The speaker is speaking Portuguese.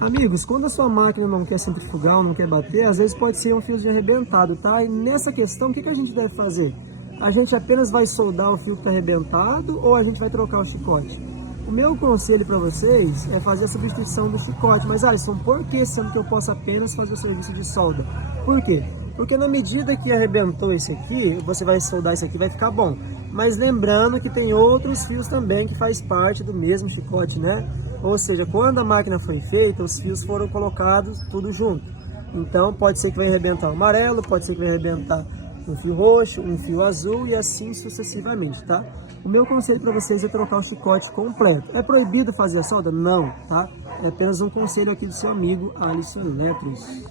Amigos, quando a sua máquina não quer centrifugar ou não quer bater, às vezes pode ser um fio de arrebentado, tá? E nessa questão, o que a gente deve fazer? A gente apenas vai soldar o fio que está arrebentado ou a gente vai trocar o chicote? O meu conselho para vocês é fazer a substituição do chicote. Mas, Alisson, por que sendo que eu posso apenas fazer o serviço de solda? Por quê? Porque na medida que arrebentou esse aqui, você vai soldar esse aqui, vai ficar bom. Mas lembrando que tem outros fios também que faz parte do mesmo chicote, né? Ou seja, quando a máquina foi feita, os fios foram colocados tudo junto. Então pode ser que vai arrebentar o amarelo, pode ser que vai arrebentar um fio roxo, um fio azul e assim sucessivamente, tá? O meu conselho para vocês é trocar o chicote completo. É proibido fazer a solda? Não, tá? É apenas um conselho aqui do seu amigo Alisson Eletros.